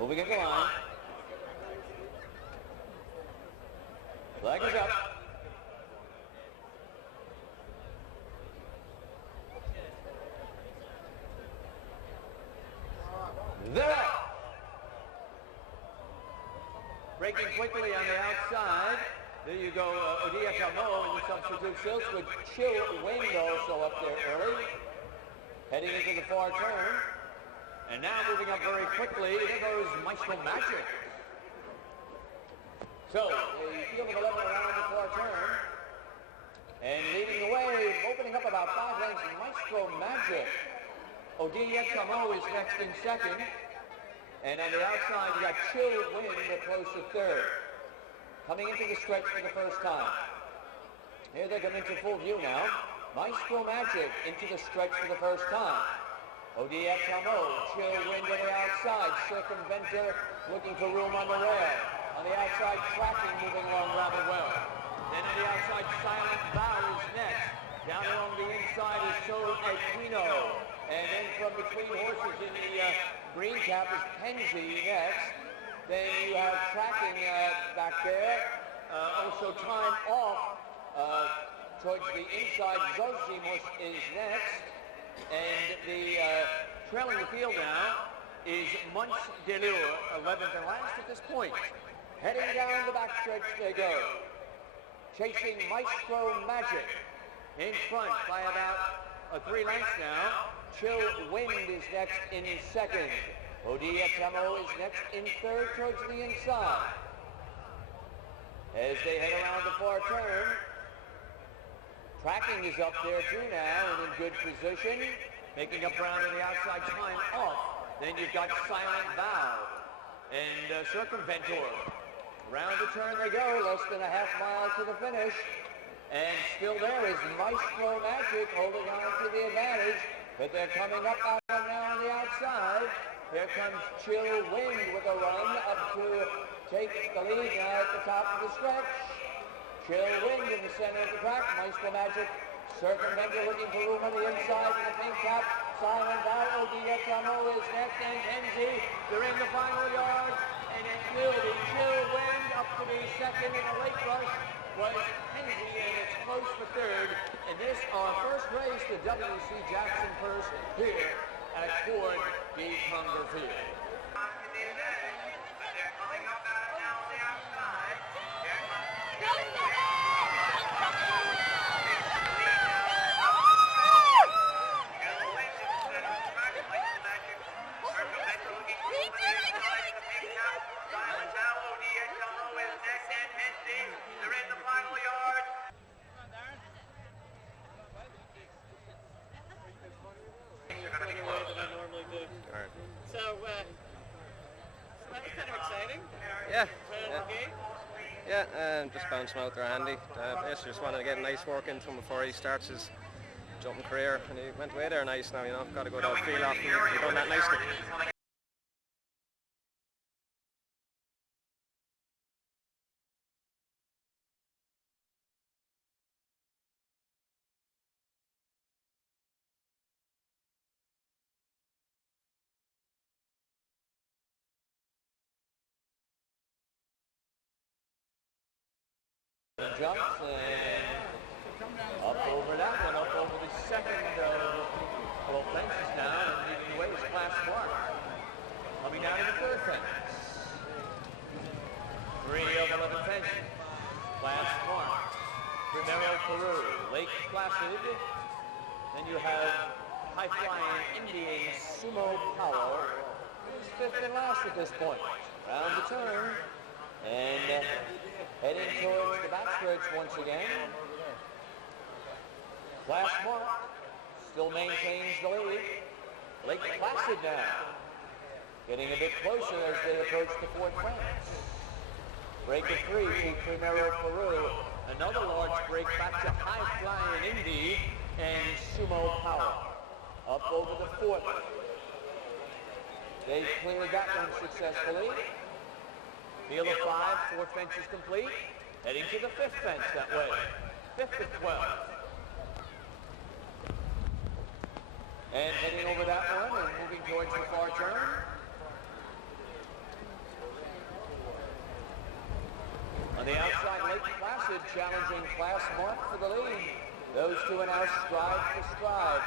Moving at the line. Flag is up. They're out. Breaking quickly on the outside. There you go, Odia Camo in the substitute silks with chill wind also up there early. Heading into the far turn. And now moving up very quickly, there goes Maestro Magic. So, the field of 11 around the far turn. And leading the way, opening up about 5 lengths, Maestro Magic. Odia Camo is next in second. And on the outside, you got Chill Wind close to third. Coming into the stretch for the first time. Here they come into full view now. Maestro Magic into the stretch for the first time. Odia Camo, Chill Wind to the outside. Circumventor looking for room on the rail. On the outside, Tracking moving along rather well. Then on the outside, Silent Vow is next. Down along the inside is So Aquino. And then from between horses in the green cap is Penzi next. Then you have Tracking back there. Also Time Off towards the inside. Zosimus is next. And the trailing the field now is Munch Delure, 11th and last at this point. Heading down the backstretch they go. Chasing Maestro Magic in front by about 3 lengths now. Chill Wind is next in second. Odia Camo is next in third towards the inside. As they head around the far turn, Tracking is up there too now and in good position. Making up ground on the outside, Time Off. Then you've got Silent Vow and Circumventor. Around the turn they go, less than a half mile to the finish. And still there is Maestro Magic holding on to the advantage. But they're coming up out now on the outside. Here comes Chill Wind with a run up to take the lead now at the top of the stretch. Chill Wind in the center of the track. Maestro Magic, Circumventor looking for room on the inside with the pink cap. Silent Vow, Odia Camo is next, and Penzi. They're in the final yard, and it will be Chill Wind up to be second in a late rush. Was Penzi, and it's close for third. And this our first race, the W.C. Jackson Purse here at Ford D. Conger Field. Just bouncing out there handy. Basically just wanted to get a nice work into him before he starts his jumping career, and he went away there nice now, you know. Got to go down feel off him. He's done that nicely. Jumps and up over that one, up over the second 12 fences now, and leading the way is Class 1. Coming down to the third fence. 3 of 11 fences. Class 1. Imperial Peru, Lake Placid. Then you have High Flying Indian Sumo Power, who's 5th and last at this point. Round the turn. And heading towards the backstretch once again. Class 1 still maintains the lead. Lake Placid now. Getting a bit closer as they approach the fourth fence. Break of 3 to Primero Peru. Another large break back to High Flying Indy and Sumo Power. Up over the fourth. They cleared that one successfully. Field of 5, fourth fence is complete. Heading to the 5th fence that way. 5th of 12. And heading over that one and moving towards the far turn. On the outside, Lake Placid challenging Class Mark for the lead. Those two are now stride for stride.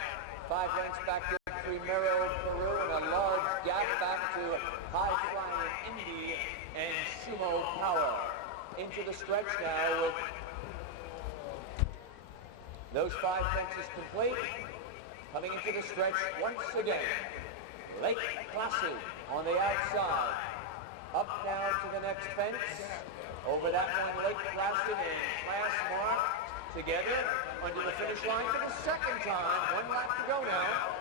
5 lengths back to Primero Peru and a large gap back to High Flying Indy and Sumo Power. Into the stretch now with those 5 fences complete. Coming into the stretch once again. Lake Placid on the outside. Up now to the next fence. Over that one, Lake Placid and Class Mark together under the finish line for the second time. 1 lap to go now.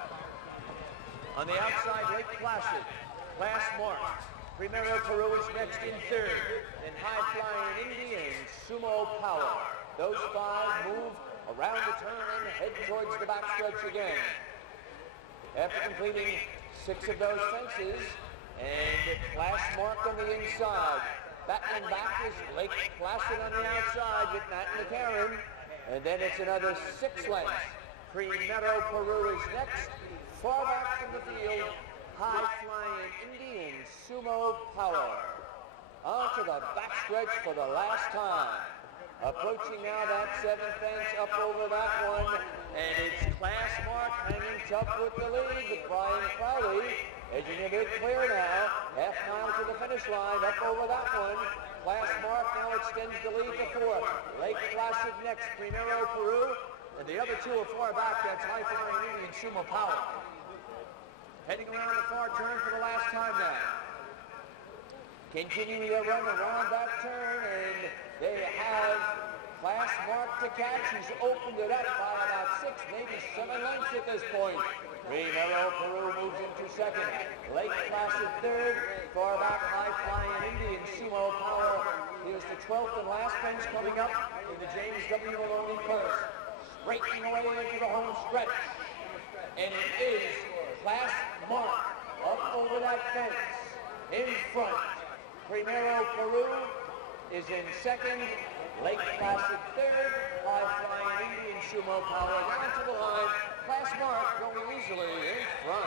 On the outside, Lake Placid, Class Mark. Primero Peru is next in third. Then High Flying Indy and Sumo Power. Those 5 move around the turn and head towards the backstretch again. After completing 6 of those fences, and Class Mark on the inside. Battling back is Lake Placid on the outside with Matt McCarron. And then it's another 6 lengths. Primero Peru is next. Far back from the field, High Flying Indy and Sumo Power. On to the backstretch for the last time. Approaching now that 7th fence up over that one. And it's Class Mark hanging tough with the lead with Brian Crowley. Edging a bit clear now. Half mile to the finish line up over that one. Class Mark now extends the lead to 4th. Lake Placid next, Primero Peru. And the other 2 are far back. That's High Flying Indy and Sumo Power. Heading around the far turn for the last time now. Continuing their run around that turn, and they have Class Mark to catch. He's opened it up by about 6, maybe 7 lengths at this point. Primero Peru moves into second. Lake Placid third. Far back, High Flying Indy and Sumo Power. Here's the 12th and last fence coming up in the James W. Maloney purse. Straightening away into the home stretch. And it is Class Mark up over that fence. In front, Primero Peru is in second. Lake Placid third. High Flying Indy and Sumo Power down to the line. Class Mark going easily in front.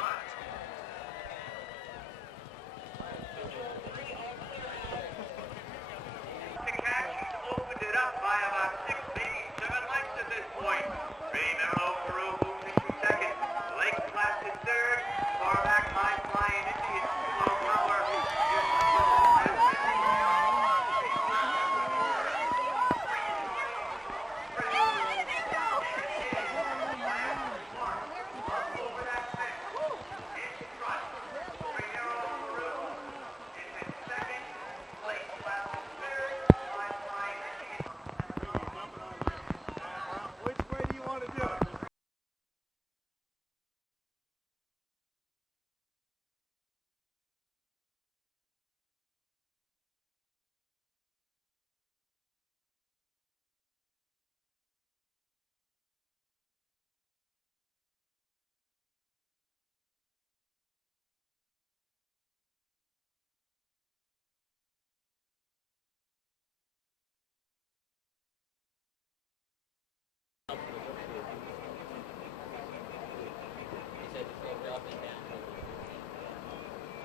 The catch opened it up by about 6, maybe 7 lengths at this point. Primero Peru moves into second. Lake Placid third. Far back, High Flying Indy and Sumo Power.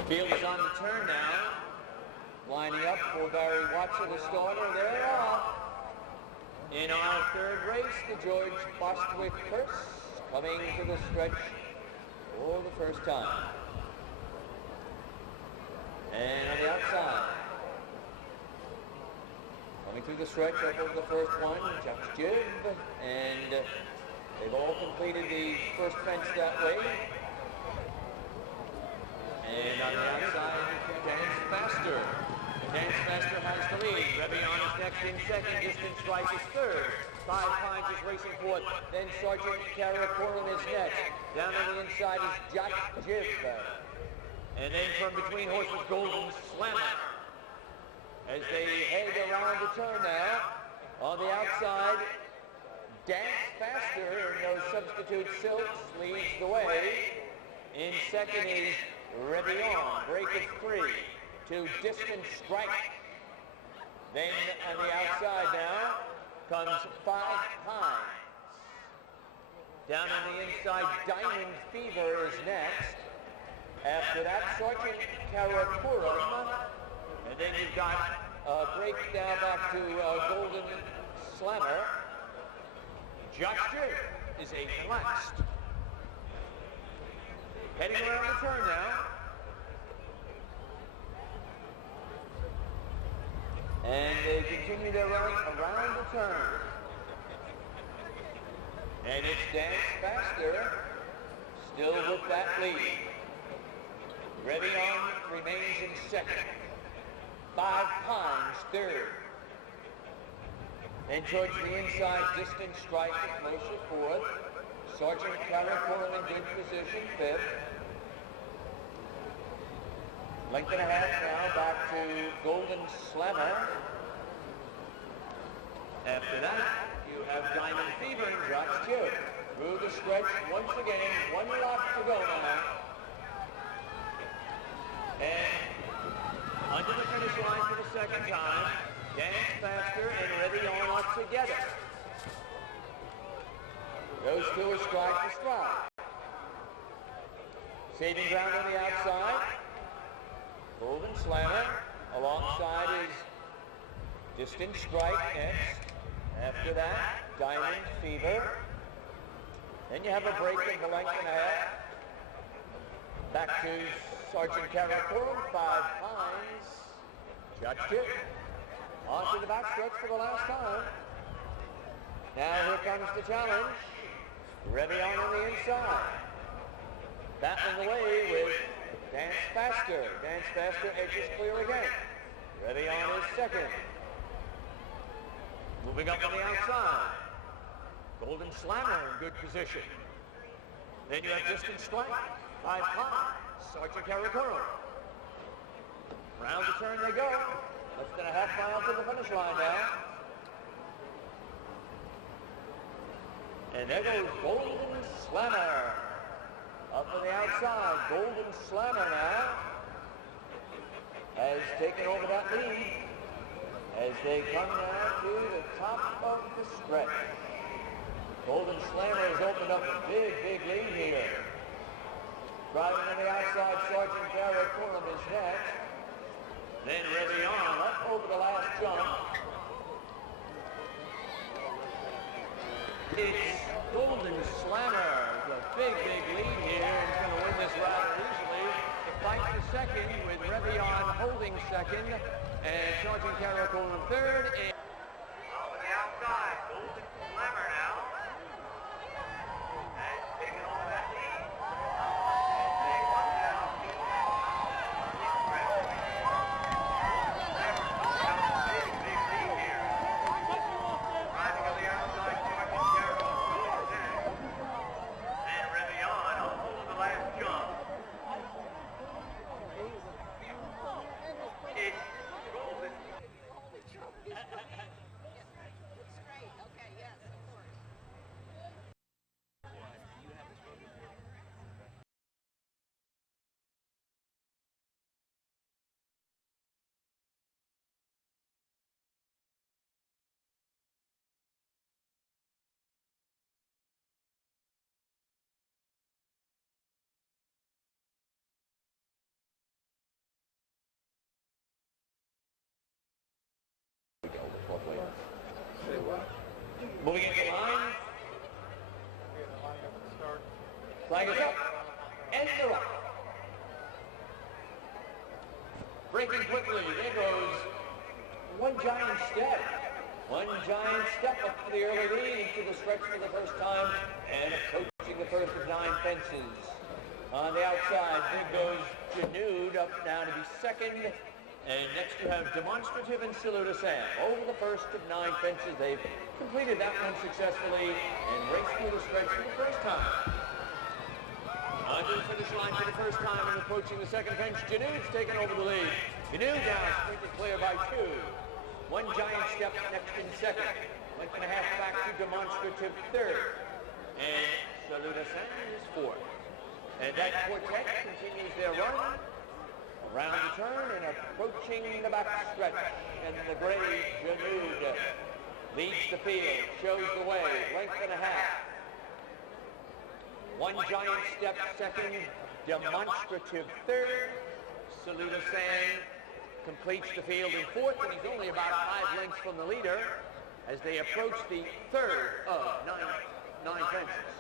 Field is on the turn now. Lining up for Barry Watson, the starter. They're off. In our third race, the George Bostwick purse coming to the stretch for the first time. And on the outside, coming through the stretch up over the first one, Chuck's Jib, and they've all completed the first fence that way. And on the outside, Dance Faster. Dance Faster has the lead. Revion is next in second. Distance Strike is third. 5 Pines is racing fourth. Then Sergeant Karakorum is next. Down on the inside is Jack Jib. And then from between horses, Golden Slammer. As they head around the turn now. On the outside, Dance Faster, and those substitute silks, leads the way. In second is Revion, break of 3 to Distant Strike. Then on the outside now comes 5 Pines. Down on the inside, Diamond Fever is next. After that, Sergeant Karakorum. And then you've got break now back to Golden Slammer. Gesture is Aiken last. Heading around the turn now. And they continue their run around the turn. And it's Dance Faster, still with that lead. Revion remains in second. 5 Pines third. And towards the inside distance strike with Moshe fourth. Sergeant Caracoral in good position fifth. Length and a half now back to Golden Slammer. After that, you have Diamond Fever and Josh Q. Through the stretch once again, 1 lap to go now. And under the finish line for the second time, Dance Faster and Revion are together. Those two are stride to stride. Saving ground on the outside. Golden Slammer alongside is Distant Strike next. After that, Diamond Fever. Then you have a break of a length and a half. Back to Sergeant Caracoral, 5 Pines. Judged it. On to the backstretch for the last time. Now here comes the challenge. Revion on the inside. Battling away with Dance Faster. Dance Faster edges clear again. Revion is second. Moving up on the outside. Golden Slammer in good position. Then you have Distant Strike. 5 Pines. Sergeant Caracoral. Round the turn they go. Less than a half mile to the finish line now. And there goes Golden Slammer. Up on the outside, Golden Slammer now has taken over that lead as they come now to the top of the stretch. Golden Slammer has opened up a big, big lead here. Driving on the outside, Sergeant Caracoral is next. Then Revion up over the last jump. It's Golden Slammer, the big, big lead here, and he's going to win this rather easily. The fight for second with Revion holding second, and Sergeant Caracoral in third. And Off on the outside, Golden Slammer now. And taking over that lead. As they come down to the stretch. Slammer got a big, big lead here. Driving on the outside, Sergeant Caracoral is next. And Revion up over the last jump. It's Golden. moving into the line. Flag is up. And they're up. Breaking quickly, there goes one giant step. One giant step up to the early lead into the stretch for the first time and approaching the first of 9 fences. On the outside, there goes Janud up now to be second. And next you have Demonstrative and Saluda Sam. Over the first of 9 fences, they've completed that one successfully and raced through the stretch for the first time. Onto the finish line for the first time and approaching the second fence, Janud's taken over the lead. Janud now sprinted clear by 2. One giant step next in second. Length and a half back to Demonstrative third. And Saluda Sam is fourth. And that quartet continues their run around the turn and approaching the back stretch. And the gray Janud leads the field, shows the way, length and a half. One giant step second, Demonstrative third. Saluda Sam completes the field in fourth, and he's only about 5 lengths from the leader as they approach the third of nine fences.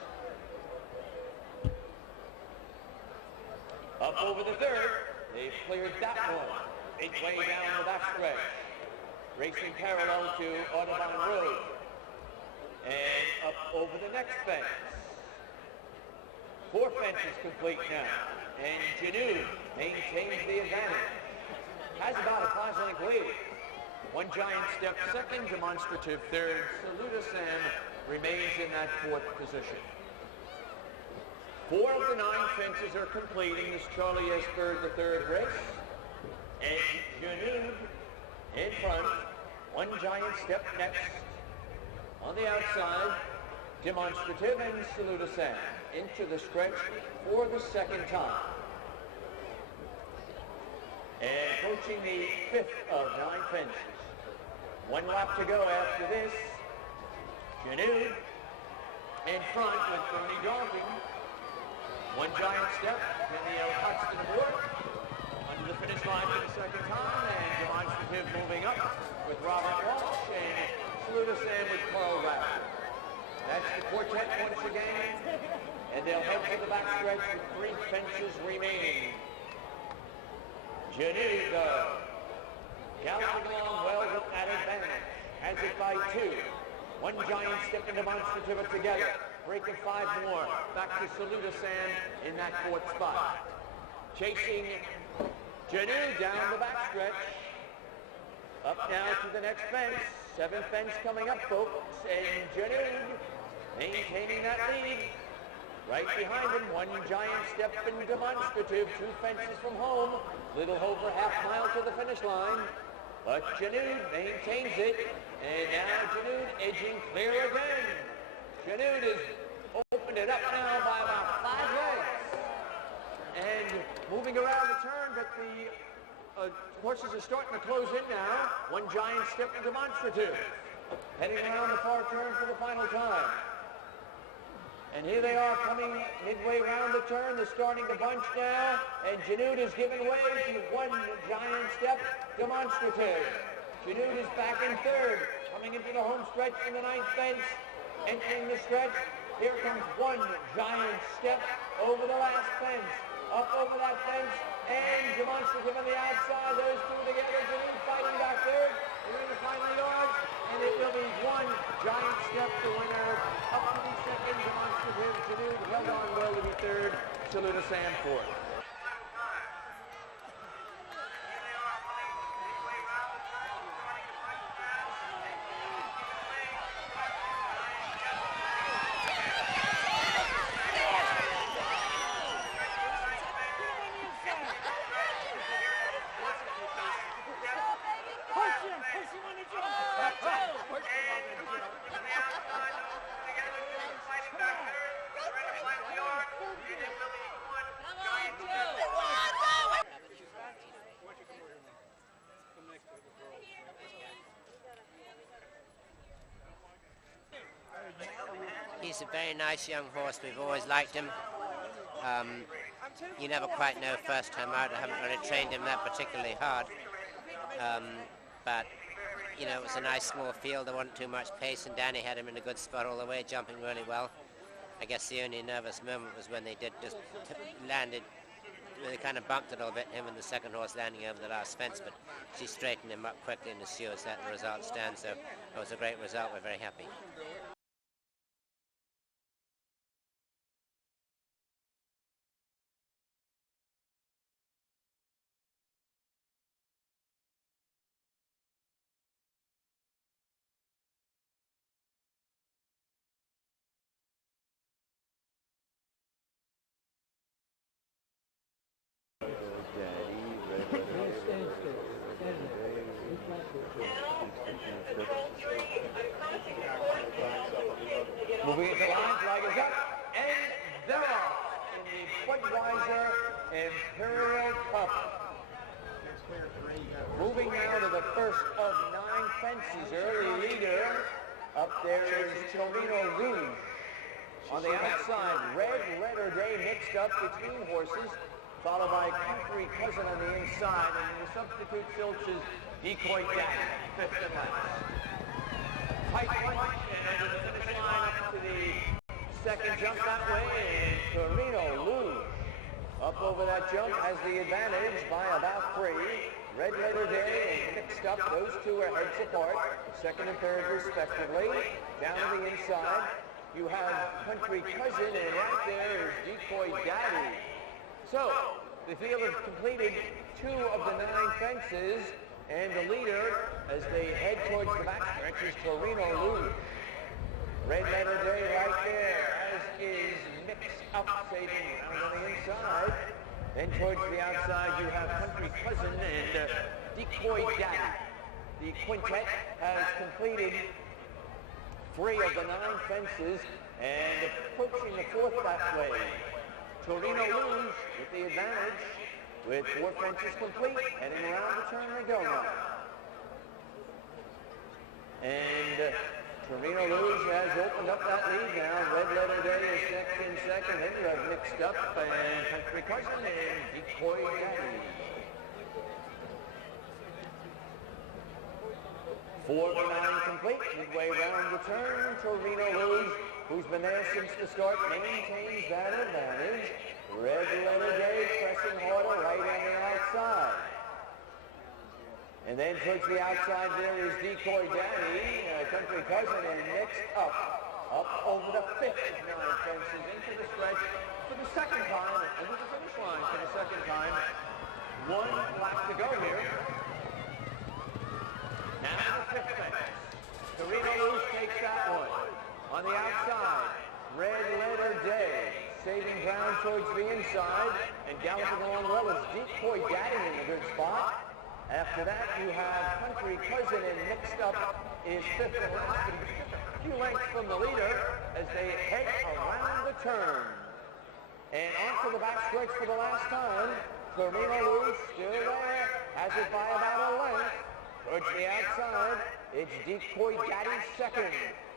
Up over the third, they've cleared that one. Midway down the backstretch, racing parallel to Audubon Road. And up over the next fence. 4 fences complete now. And Janu maintains the advantage. Has about a 5-length lead. One giant step second, demonstrative third. Saluda Sam remains in that 4th position. 4 of the 9 fences are completing this Charlie Esberg the third race. And Janu in front. One giant step next. On the outside, demonstrative and Saluda Sam into the stretch for the second time. And approaching the 5th of 9 fences. 1 lap to go after this. Janu in front with Bernie Dalton. One giant step, Danielle Hudson aboard. Under the finish line for the second time, and demonstrative moving up with Robert Walsh and Saluda Sam with Carl Rapp. That's the quartet once again, and they'll head for the backstretch with 3 fences remaining. Janu, galloping along well with that advantage, has it by 2. One giant step and demonstrative are together. Break of 5 more. Back to Saluda Sam in that 4th spot. Chasing Janu down the backstretch. Up now to the next fence. 7th fence coming up, folks. And Janu maintaining that lead. Right behind him, 1 giant step and demonstrative. 2 fences from home. Little over half mile to the finish line. But Janu maintains it. And now Janu edging clear again. Janu has opened it up now by about 5 lengths. And moving around the turn, but the horses are starting to close in now. 1 giant step and demonstrative. Heading around the far turn for the final time. And here they are coming midway around the turn. They're starting to bunch now. And Janu is giving way to 1 giant step demonstrative. Janu is back in 3rd. Coming into the home stretch in the 9th fence. Entering the stretch. Here comes 1 giant step over the last fence. Up over that fence. And demonstrative on the outside. Those 2 together. Janu fighting back 3rd. They're in the final yards. And it will be 1 giant step to winner. Up to the 2nd, demonstrative. Janu held on well to be 3rd. Saluda Sam 4th. He's a very nice young horse. We've always liked him. You never quite know first time out. I haven't really trained him that particularly hard. But, you know, it was a nice small field. There wasn't too much pace, and Danny had him in a good spot all the way, jumping really well. I guess the only nervous moment was when they did just landed. They kind of bumped it a little bit, him and the second horse landing over the last fence, but she straightened him up quickly and assures that the result stands. So it was a great result. We're very happy. Moving into line, flag is up, and they're off in the Budweiser Imperial Cup. Moving now to the first of 9 fences. Early leader up there is Torino Rouge. On the outside, Red Letter Day mixed up between horses. followed by Country Cousin on the inside, and the substitute Filch is Decoy Daddy, fifth and last. Tight punch, and to the finish line up to the second jump that way, and Torino Luge up over that jump has the advantage by about 3. Red Letter Day and Mixed Up, those two are heads apart, second and third respectively. Down to the inside, you have Country Cousin, and right there is Decoy Daddy. So, the field has completed 2 of the 9 fences, and the leader, as they head towards the backstretch, is Torino Luge. Red Letter Day right there, as is Mixed Up, saving round on the inside. Then towards the outside, you have Country Cousin and Decoy Daddy. The quintet has completed 3 of the 9 fences and approaching the 4th that way. Torino Luge with the advantage with 4 fences complete. Heading around the turn they go now. And Torino Luge has opened up that lead now. Red Letter Day is next in second. Then you have Mixed Up and Country Cousin and Decoy Daddy. 4 of 9 complete. Midway round the turn, Torino Luge, who's been there since the start, maintains that advantage. Red Letter Day pressing harder right on the outside. And then towards the outside there is Decoy Daddy, Country Cousin, and Mixed Up over the 5th of 9 fences into the stretch for the second time, and to the finish line for the second time. 1 lap to go here. Now the 5th fence. Torino Luge takes that one. On the outside, Red Letter Day saving ground towards the inside, and galloping along well is Decoy Daddy in a good spot. After that, you have Country Cousin, and Mixed Up is 5th and last, a few lengths from the leader as they head around the turn. And onto the backstretch for the last time. Torino Luge still there, has it by about a length. Towards the outside, it's Decoy Daddy's second.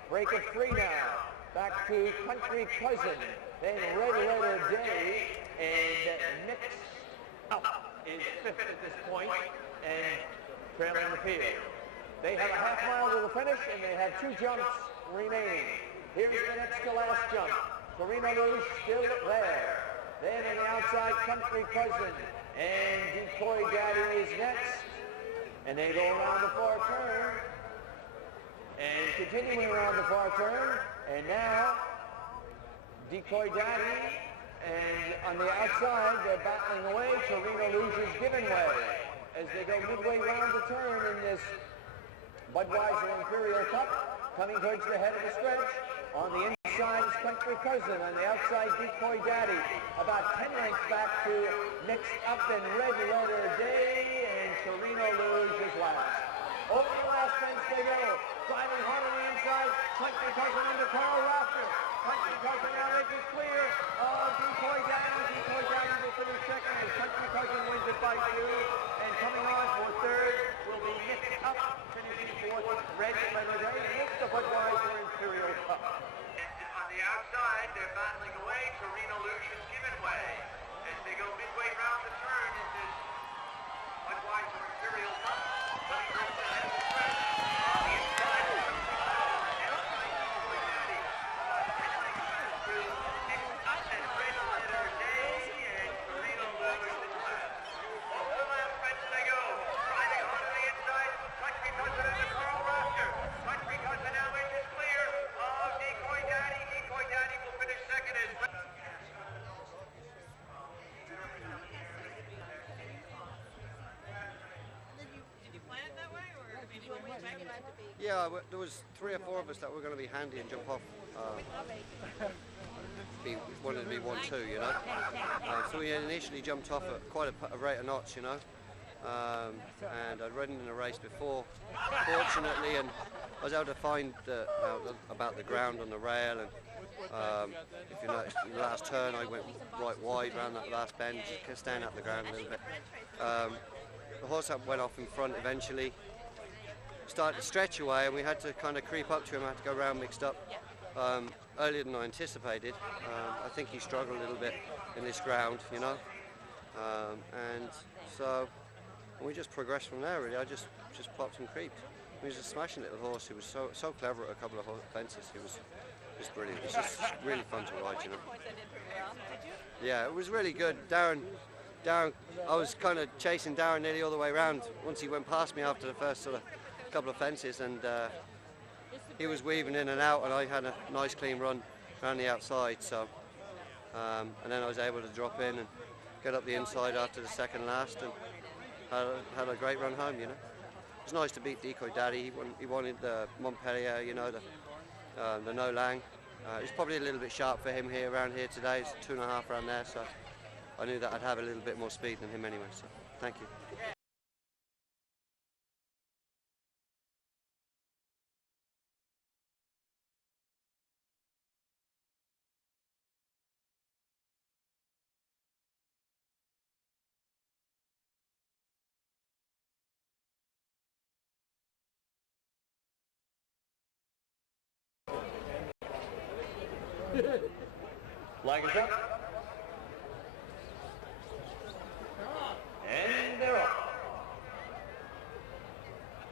Break of 3 now. Back to Country Cousin, then Red Letter Day, and Mixed Up is 5th at this point, and trailing the field. They have a half mile to the finish, and they have 2 jumps remaining. Here's the next to last jump. Torino Luge still there. Then on the outside, Country Cousin, and Decoy Daddy is next. And they go around the far turn, and continuing around the far turn, and now Decoy Daddy, and on the outside, they're battling away. Torino Luge is giving way as they go midway round the turn in this Budweiser Imperial Cup, coming towards the head of the stretch. On the inside is Country Cousin, on the outside Decoy Daddy, about 10 lengths back to Mixed Up and Red Letter Day, and Torino Luge is last. Over the last fence they go, driving hard on the inside, Country Cousin into Carl Rafter. Country Cousin now makes it clear of Decoy Daddy. Decoy Daddy will finish second as Country Cousin wins it by 2. And coming on for third will be Mixed Up, finishing 4th, Red Letter Day, and it's the Budweiser Imperial Cup. On the outside, they're battling away. Torino Luge is giving way as they go midway round the turn in this Budweiser Imperial Cup. Coming towards the head of the stretch. On the inside is outside Decoy Daddy. About 10 lengths back to Mixed Up and Red Letter Day, and Torino Luge is last. Over the last fence they go. Driving hard on the inside. Country Cousin into Carl Rafter. Country Cousin now makes it clear of Decoy Daddy. Decoy Daddy will finish second as well. Did you plan it that way, or maybe when we expected it to be? Yeah, there was 3 or 4 of us that were going to be handy and jump off. Wanted to be 1-2, you know. So we initially jumped off at quite a rate of knots, you know. And I'd ridden in a race before, fortunately, and I was able to find out about the ground on the rail. And if you noticed, in the last turn, I went right wide around that last bend, just staying out the ground a little bit. The horse went off in front eventually, started to stretch away, and we had to kind of creep up to him. I had to go round Mixed Up earlier than I anticipated. I think he struggled a little bit in this ground, you know. And so we just progressed from there, really. I just popped and creeped. He was a smashing little horse. He was so clever at a couple of fences. He was just brilliant. It's just really fun to ride, you know. Yeah, it was really good. Darren, I was kind of chasing Darren nearly all the way around once he went past me after the first sort of couple of fences, and he was weaving in and out, and I had a nice clean run around the outside. So, and then I was able to drop in and get up the inside after the second last, and had a great run home, you know. It was nice to beat Decoy Daddy. He wanted the Montpellier, you know, the No Lang. It's probably a little bit sharp for him around here today. It's 2.5 around there, so I knew that I'd have a little bit more speed than him anyway. So thank you. Flag is up. And they're off.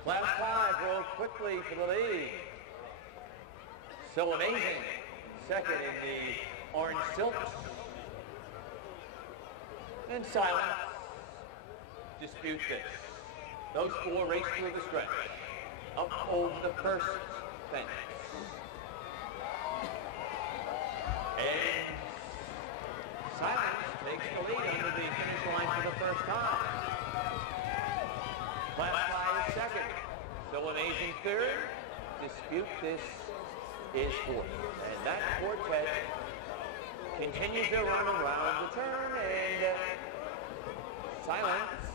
Class 5 rolls quickly for the lead. So Amazing, second in the orange silks. And Silence dispute this. Those 4 race through the stretch. Up over the first fence. And Silence takes the lead under the finish line for the first time. Class 5 is second. So Amazing third. Dispute this is fourth. And that quartet continues their run around the turn, and Silence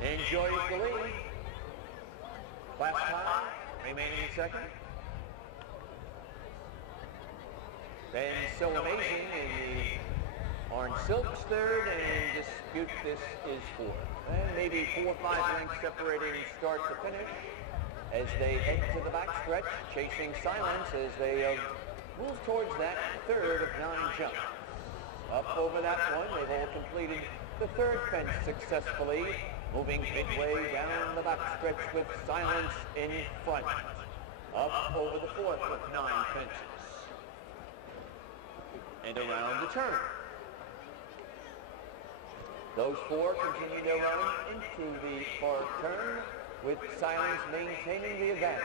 enjoys the lead. Class 5 remaining in second. Then So Amazing in the orange silks third, and Dispute This is fourth. And maybe 4 or 5 lengths separating start to finish as they head to the backstretch, chasing Silence as they move towards that third of 9 jumps. Up over that one, they've all completed the third fence successfully, moving midway down the backstretch with Silence in front. Up over the fourth of 9 fences. And around the turn. Those 4 continue their run into the far turn, with Silence maintaining the advantage.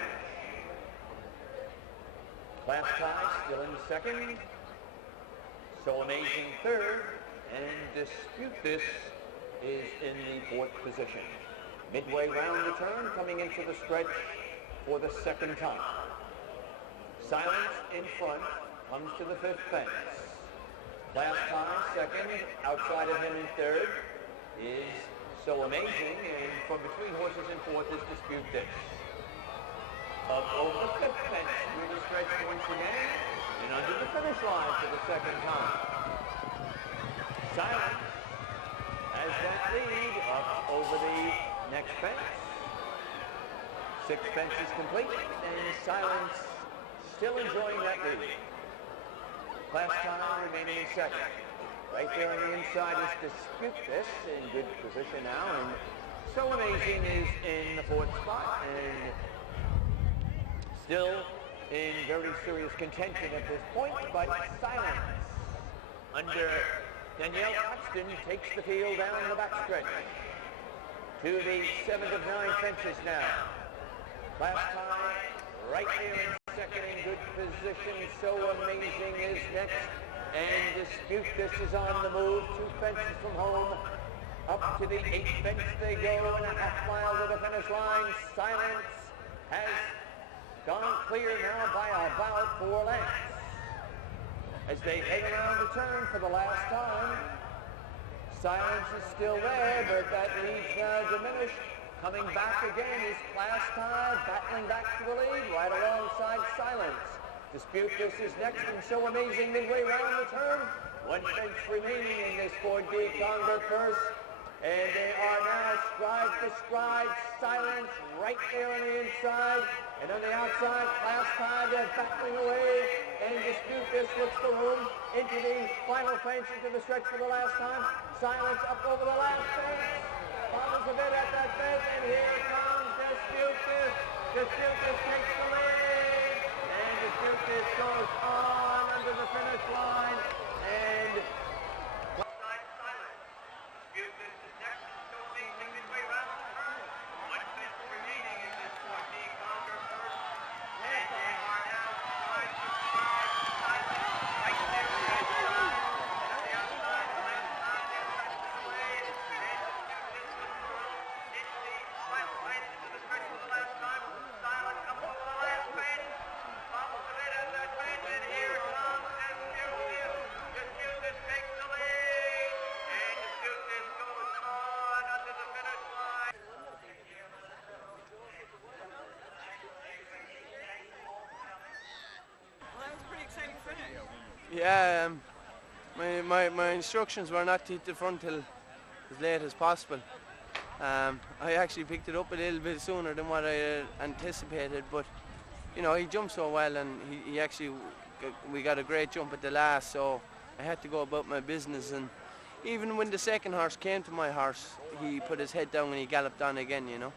Class 5 still in second. So Amazing third, and Dispute This is in the 4th position. Midway round the turn, coming into the stretch for the second time. Silence in front, comes to the 5th fence. Class 5 second, outside of him in third is So Amazing, and from between horses in 4th is Dispute This. Up over the 5th fence through the stretch once again, and under the finish line for the second time. Silence has that lead up over the next fence. 6 fences complete, and Silence still enjoying that lead. Class time remaining in second. Right there on the inside is Dispute This in good position now, and So Amazing is in the 4th spot, and still in very serious contention at this point, but Silence under Danielle Paxton takes the field down the backstretch to the 7th of 9 fences now. Class time right there in second in good position. So Amazing is next, and Dispute This is on the move. 2 fences from home. Up to the 8th fence they go, and a half mile to the finish line. Silence has gone clear now by about 4 lengths. As they head around the turn for the last time, Silence is still there, but that lead's now diminished. Coming back again is Class 5, battling back to the lead, right alongside Silence. Dispute This is next, and So Amazing midway round the turn. 1 fence remaining in this 4D Conger purse. And they are now stride to stride, silence right there on the inside. And on the outside, last time they're battling away. And Dispute This looks for room into the final fence, into the stretch for the last time. Silence up over the last fence. Follows a bit at that fence, and here comes Dispute This. Dispute This takes the lead. And Dispute This goes on under the finish line. And yeah, my instructions were not to hit the front till as late as possible. I actually picked it up a little bit sooner than what I anticipated, but you know, he jumped so well, and he actually, we got a great jump at the last, so I had to go about my business. And even when the second horse came to my horse, he put his head down and he galloped on again, you know.